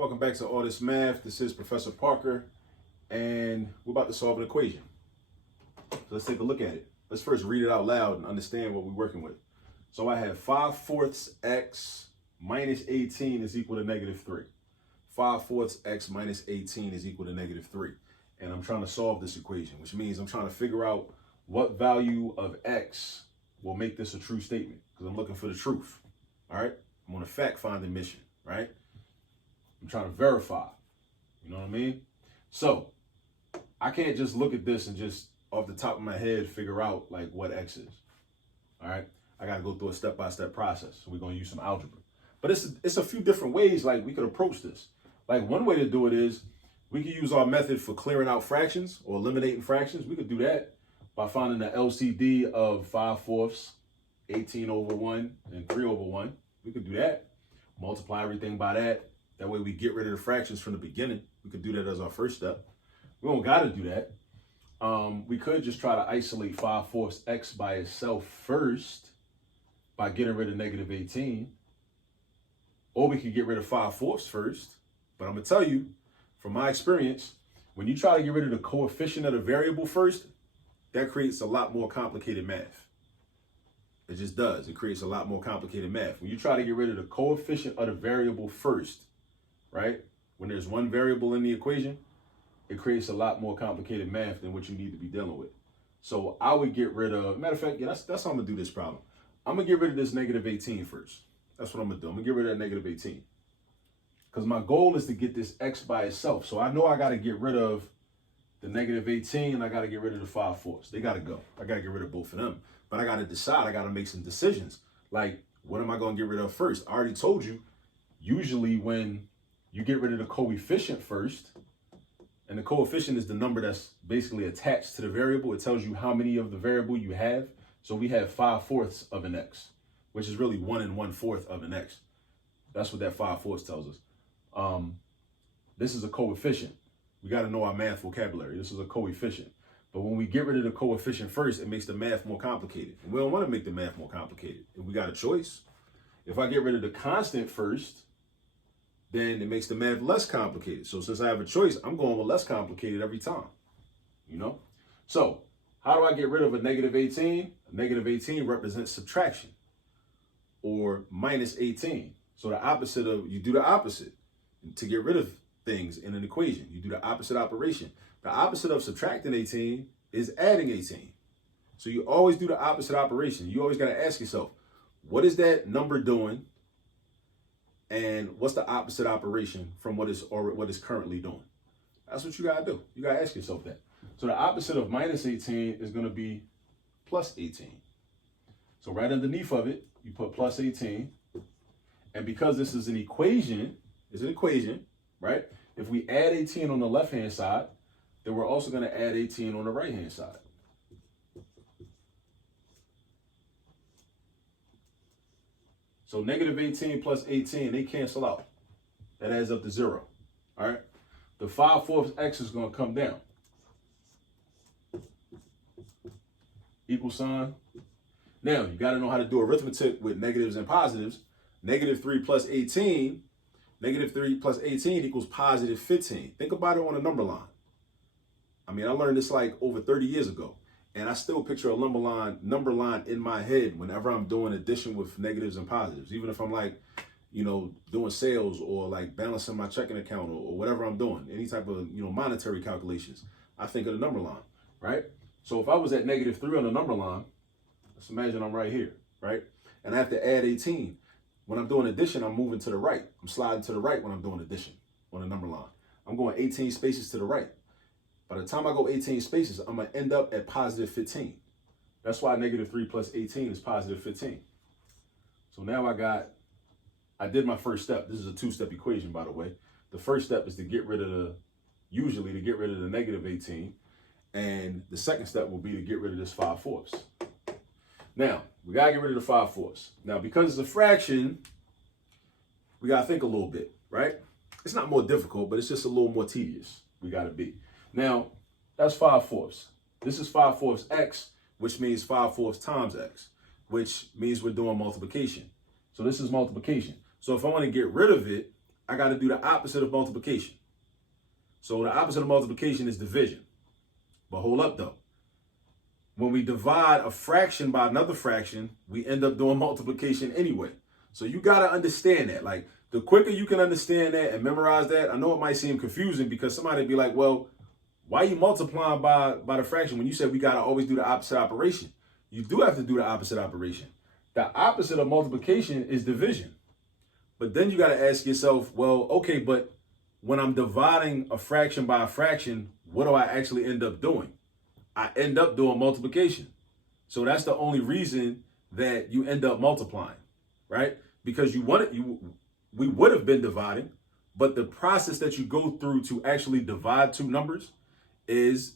Welcome back to All This Math. This is Professor Parker, and we're about to solve an equation. So let's take a look at it. Let's first read it out loud and understand what we're working with. So I have 5/4 x minus 18 is equal to -3. 5/4 x minus 18 is equal to -3. And I'm trying to solve this equation, which means I'm trying to figure out what value of x will make this a true statement, because I'm looking for the truth. All right? I'm on a fact-finding mission, right? I'm trying to verify. You know what I mean? So I can't just look at this and just off the top of my head figure out like what x is. All right? I got to go through a step-by-step process. So we're going to use some algebra. But it's a few different ways like we could approach this. Like one way to do it is we could use our method for clearing out fractions or eliminating fractions. We could do that by finding the LCD of 5/4, 18 over 1, and 3 over 1. We could do that. Multiply everything by that. That way we get rid of the fractions from the beginning. We could do that as our first step. We don't got to do that. We could just try to isolate 5/4 x by itself first by getting rid of -18. Or we could get rid of 5/4 first. But I'm going to tell you, from my experience, when you try to get rid of the coefficient of the variable first, that creates a lot more complicated math. It just does. It creates a lot more complicated math. When you try to get rid of the coefficient of the variable first, right? When there's one variable in the equation, it creates a lot more complicated math than what you need to be dealing with. So I would get rid of, matter of fact, yeah, that's how I'm going to do this problem. I'm going to get rid of this -18 first. That's what I'm going to do. I'm going to get rid of that -18. Because my goal is to get this x by itself. So I know I got to get rid of the -18 and I got to get rid of the 5/4. They got to go. I got to get rid of both of them. But I got to decide. I got to make some decisions. Like, what am I going to get rid of first? I already told you, usually when you get rid of the coefficient first, and the coefficient is the number that's basically attached to the variable. It tells you how many of the variable you have. So we have 5/4 of an x, which is really 1 1/4 of an x. That's what that 5/4 tells us. This is a coefficient. We got to know our math vocabulary. This is a coefficient. But when we get rid of the coefficient first, it makes the math more complicated. And we don't want to make the math more complicated. And we got a choice. If I get rid of the constant first, then it makes the math less complicated. So since I have a choice, I'm going with less complicated every time, you know? So how do I get rid of a -18? A -18 represents subtraction, or -18. So the opposite of, you do the opposite to get rid of things in an equation. You do the opposite operation. The opposite of subtracting 18 is adding 18. So you always do the opposite operation. You always got to ask yourself, what is that number doing? And what's the opposite operation from what is currently doing? That's what you got to do. You got to ask yourself that. So the opposite of -18 is going to be +18. So right underneath of it, you put +18. And because this is an equation, right? If we add 18 on the left-hand side, then we're also going to add 18 on the right-hand side. So -18 plus 18, they cancel out. That adds up to 0. All right. The 5/4 x is going to come down. Equal sign. Now, you got to know how to do arithmetic with negatives and positives. -3 plus 18, -3 plus 18 equals +15. Think about it on a number line. I mean, I learned this like over 30 years ago. And I still picture a number line in my head whenever I'm doing addition with negatives and positives. Even if I'm like, you know, doing sales or like balancing my checking account or whatever I'm doing, any type of, you know, monetary calculations, I think of the number line, right? So if I was at -3 on the number line, let's imagine I'm right here, right? And I have to add 18. When I'm doing addition, I'm moving to the right. I'm sliding to the right when I'm doing addition on the number line. I'm going 18 spaces to the right. By the time I go 18 spaces, I'm going to end up at +15. That's why -3 plus 18 is +15. So now I did my first step. This is a 2-step equation, by the way. The first step is to get rid of the -18. And the second step will be to get rid of this 5/4. Now, we got to get rid of the 5/4. Now, because it's a fraction, we got to think a little bit, right? It's not more difficult, but it's just a little more tedious. We got to be. Now, that's 5/4. This is 5/4 x, which means 5/4 times x, which means we're doing multiplication. So this is multiplication. So if I want to get rid of it, I got to do the opposite of multiplication. So the opposite of multiplication is division. But hold up though. When we divide a fraction by another fraction, we end up doing multiplication anyway. So you got to understand that. Like, the quicker you can understand that and memorize that, I know it might seem confusing because somebody be like, well, why are you multiplying by the fraction when you said we got to always do the opposite operation? You do have to do the opposite operation. The opposite of multiplication is division. But then you got to ask yourself, well, okay, but when I'm dividing a fraction by a fraction, what do I actually end up doing? I end up doing multiplication. So that's the only reason that you end up multiplying, right? Because we would have been dividing, but the process that you go through to actually divide two numbers is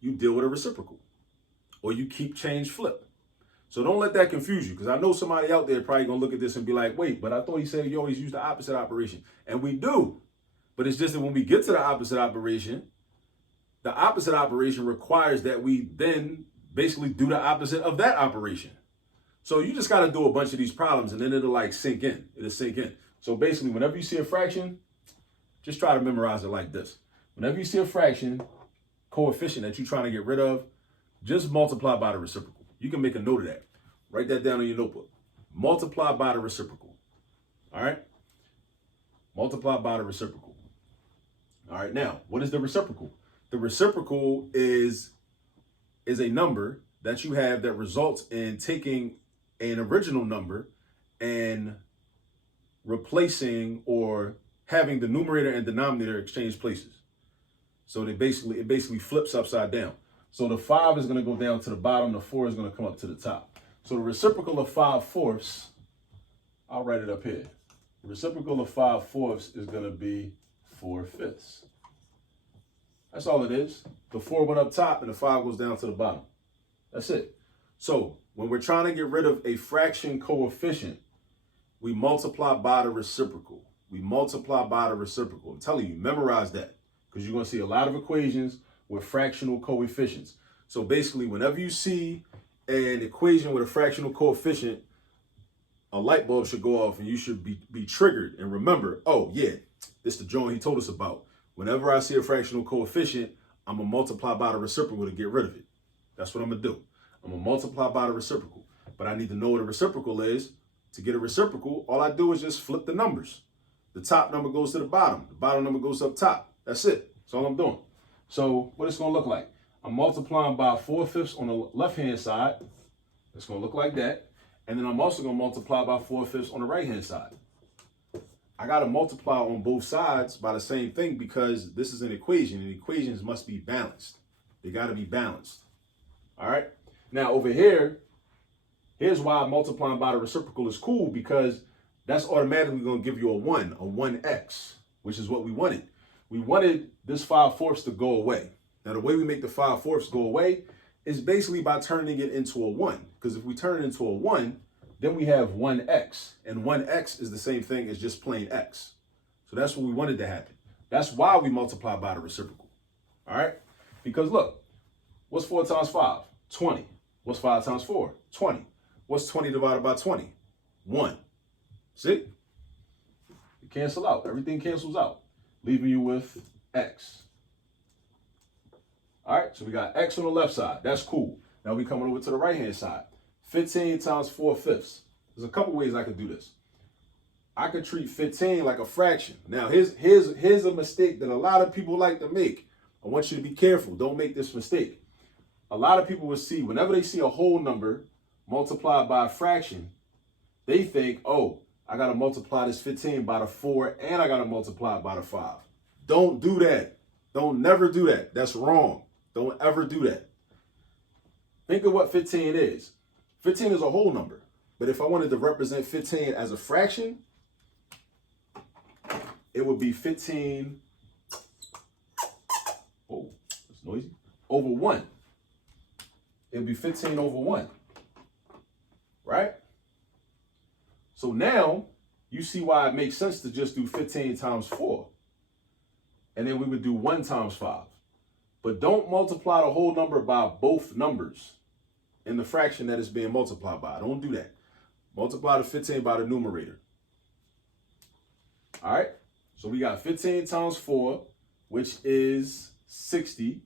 you deal with a reciprocal or you keep change flip. So don't let that confuse you, because I know somebody out there probably gonna look at this and be like, wait, but I thought he said you always use the opposite operation. And we do, but it's just that when we get to the opposite operation requires that we then basically do the opposite of that operation. So you just got to do a bunch of these problems and then it'll like sink in. It'll sink in. So basically, whenever you see a fraction, just try to memorize it like this. Whenever you see a fraction, coefficient that you're trying to get rid of, just multiply by the reciprocal. You can make a note of that. Write that down in your notebook. Multiply by the reciprocal. All right? Multiply by the reciprocal. All right, now, what is the reciprocal? The reciprocal is a number that you have that results in taking an original number and replacing or having the numerator and denominator exchange places. So it basically flips upside down. So the 5 is going to go down to the bottom. The 4 is going to come up to the top. So the reciprocal of 5/4, I'll write it up here. The reciprocal of 5/4 is going to be 4/5. That's all it is. The 4 went up top and the 5 goes down to the bottom. That's it. So when we're trying to get rid of a fraction coefficient, we multiply by the reciprocal. We multiply by the reciprocal. I'm telling you, memorize that, because you're going to see a lot of equations with fractional coefficients. So basically, whenever you see an equation with a fractional coefficient, a light bulb should go off and you should be triggered and remember, oh yeah, this is the joint he told us about. Whenever I see a fractional coefficient, I'm going to multiply by the reciprocal to get rid of it. That's what I'm going to do. I'm going to multiply by the reciprocal. But I need to know what a reciprocal is. To get a reciprocal, all I do is just flip the numbers. The top number goes to the bottom. The bottom number goes up top. That's it. That's all I'm doing. So what it's going to look like? I'm multiplying by 4/5 on the left-hand side. It's going to look like that. And then I'm also going to multiply by 4/5 on the right-hand side. I got to multiply on both sides by the same thing because this is an equation, and equations must be balanced. They got to be balanced. All right. Now over here, here's why multiplying by the reciprocal is cool, because that's automatically going to give you a 1x, which is what we wanted. We wanted this 5/4 to go away. Now, the way we make the 5/4 go away is basically by turning it into a 1. Because if we turn it into a 1, then we have 1x. And 1x is the same thing as just plain x. So that's what we wanted to happen. That's why we multiply by the reciprocal. All right? Because look, what's 4 times 5? 20. What's 5 times 4? 20. What's 20 divided by 20? 1. See? You cancel out. Everything cancels out, leaving you with x. All right, so we got x on the left side. That's cool. Now we're coming over to the right-hand side. 15 times 4/5. There's a couple ways I could do this. I could treat 15 like a fraction. Now, here's a mistake that a lot of people like to make. I want you to be careful. Don't make this mistake. A lot of people will see, whenever they see a whole number multiplied by a fraction, they think, oh, I got to multiply this 15 by the 4 and I got to multiply it by the 5. Don't do that. Don't never do that. That's wrong. Don't ever do that. Think of what 15 is. 15 is a whole number. But if I wanted to represent 15 as a fraction, it would be 15, oh, that's noisy, over 1. It would be 15 over 1, right? So now you see why it makes sense to just do 15 times 4. And then we would do 1 times 5. But don't multiply the whole number by both numbers in the fraction that is being multiplied by. Don't do that. Multiply the 15 by the numerator. All right? So we got 15 times 4, which is 60.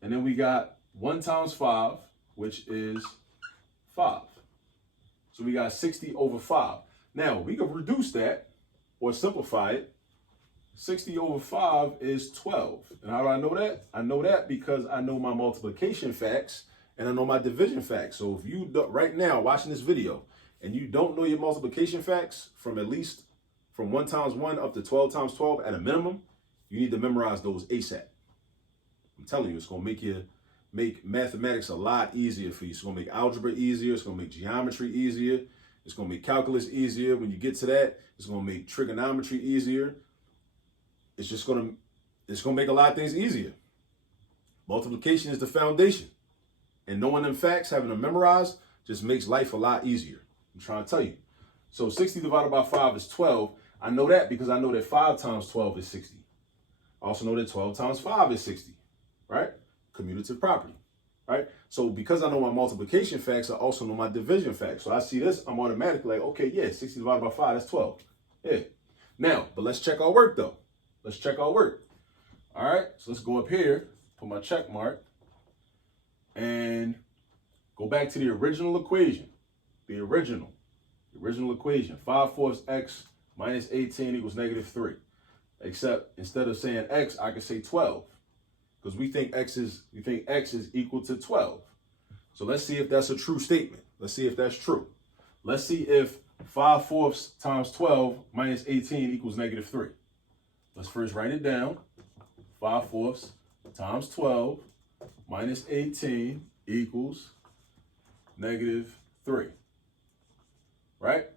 And then we got 1 times 5, which is 5. So we got 60 over 5. Now, we can reduce that or simplify it. 60 over 5 is 12. And how do I know that? I know that because I know my multiplication facts and I know my division facts. So if you right now watching this video and you don't know your multiplication facts from 1 times 1 up to 12 times 12 at a minimum, you need to memorize those ASAP. I'm telling you, it's going to make mathematics a lot easier for you. It's going to make algebra easier. It's going to make geometry easier. It's going to make calculus easier. When you get to that, it's going to make trigonometry easier. It's going to make a lot of things easier. Multiplication is the foundation. And knowing them facts, having them memorized, just makes life a lot easier. I'm trying to tell you. So 60 divided by 5 is 12. I know that because I know that 5 times 12 is 60. I also know that 12 times 5 is 60, right? Commutative property, right? So because I know my multiplication facts, I also know my division facts. So I see this, I'm automatically like, okay, yeah, 60 divided by 5, that's 12. Yeah. Now, but let's check our work though. Let's check our work. All right, so let's go up here, put my check mark, and go back to the original equation. The original equation, 5/4 x minus 18 equals -3. Except instead of saying x, I could say 12. Because we think x is equal to 12. So let's see if that's a true statement. Let's see if that's true. Let's see if 5/4 times 12 minus 18 equals -3. Let's first write it down. 5/4 times 12 minus 18 equals -3. Right?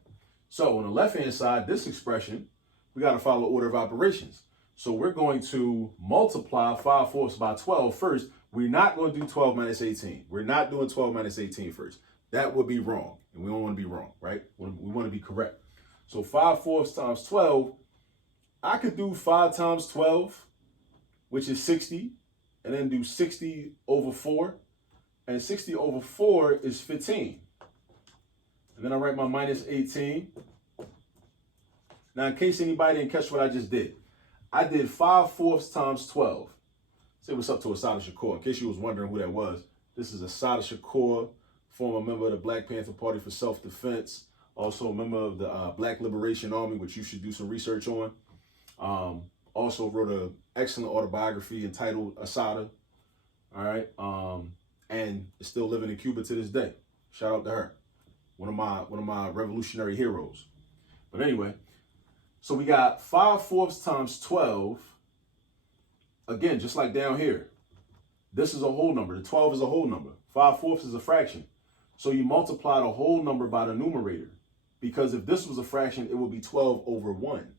So on the left-hand side, this expression, we got to follow order of operations. So we're going to multiply 5/4 by 12 first. We're not going to do 12 minus 18. We're not doing 12 minus 18 first. That would be wrong. And we don't want to be wrong, right? We want to be correct. So 5/4 times 12, I could do 5 times 12, which is 60, and then do 60 over 4. And 60 over 4 is 15. And then I write my minus 18. Now, in case anybody didn't catch what I just did, I did 5/4 times 12. Say what's up to Assata Shakur. In case you was wondering who that was, this is Assata Shakur, former member of the Black Panther Party for Self-Defense, also a member of the Black Liberation Army, which you should do some research on. Also wrote an excellent autobiography entitled Assata. All right, and is still living in Cuba to this day. Shout out to her, one of my revolutionary heroes. But anyway, so we got 5/4 times 12. Again, just like down here, this is a whole number. The 12 is a whole number. 5/4 is a fraction. So you multiply the whole number by the numerator, because if this was a fraction, it would be 12 over 1.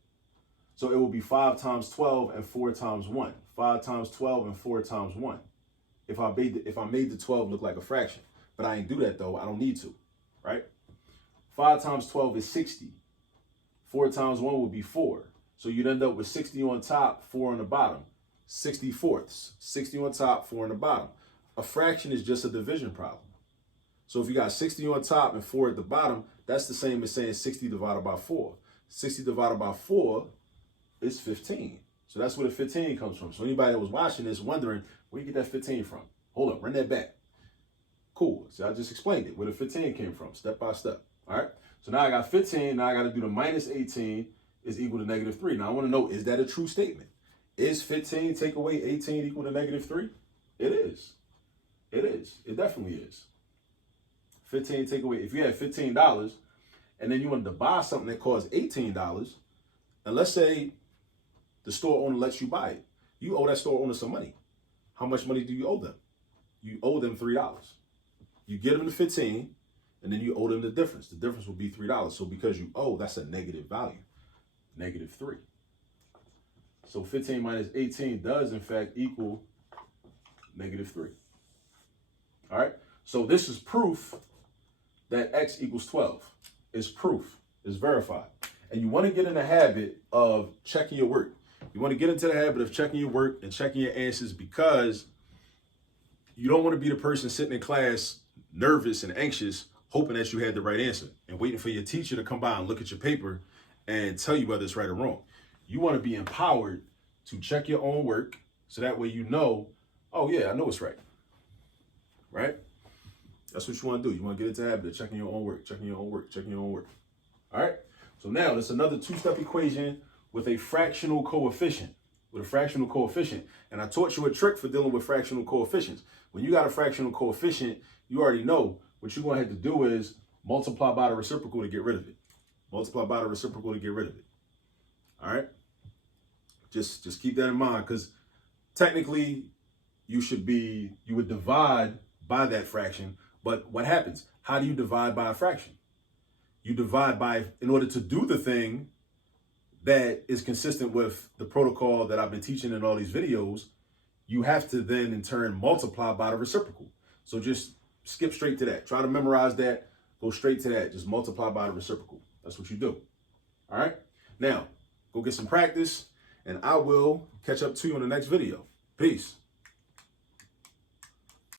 So it will be 5 times 12 and 4 times 1. 5 times 12 and 4 times 1. If I made the 12 look like a fraction. But I ain't do that though. I don't need to, right? 5 times 12 is 60. 4 times 1 would be 4. So you'd end up with 60 on top, 4 on the bottom. 60/4. 60 on top, 4 on the bottom. A fraction is just a division problem. So if you got 60 on top and 4 at the bottom, that's the same as saying 60 divided by 4. 60 divided by 4 is 15. So that's where the 15 comes from. So anybody that was watching this wondering, where you get that 15 from? Hold up, run that back. Cool. So I just explained it, where the 15 came from, step by step. All right. So now I got 15. Now I got to do the minus 18 is equal to -3. Now I want to know, is that a true statement? Is 15 take away 18 equal to -3? It is. It is. It definitely is. 15 take away. If you had $15 and then you wanted to buy something that costs $18, and let's say the store owner lets you buy it, you owe that store owner some money. How much money do you owe them? You owe them $3. You give them the 15, and then you owe them the difference. The difference will be $3. So because you owe, that's a negative value, -3. So 15 minus 18 does in fact equal -3. All right. So this is proof that x equals 12. It's proof. It's verified. And you want to get in the habit of checking your work. You want to get into the habit of checking your work and checking your answers, because you don't want to be the person sitting in class nervous and anxious, hoping that you had the right answer and waiting for your teacher to come by and look at your paper and tell you whether it's right or wrong. You want to be empowered to check your own work, so that way you know, oh yeah, I know it's right. Right? That's what you want to do. You want to get into the habit of checking your own work, checking your own work, checking your own work. All right? So now there's another two-step equation with a fractional coefficient. And I taught you a trick for dealing with fractional coefficients. When you got a fractional coefficient, you already know what you're going to have to do is multiply by the reciprocal to get rid of it. Multiply by the reciprocal to get rid of it. All right? Just keep that in mind, because technically you would divide by that fraction. But what happens? How do you divide by a fraction? You divide by, in order to do the thing that is consistent with the protocol that I've been teaching in all these videos, you have to then in turn multiply by the reciprocal. So just skip straight to that. Try to memorize that. Go straight to that. Just multiply by the reciprocal. That's what you do. All right? Now, go get some practice, and I will catch up to you in the next video. Peace.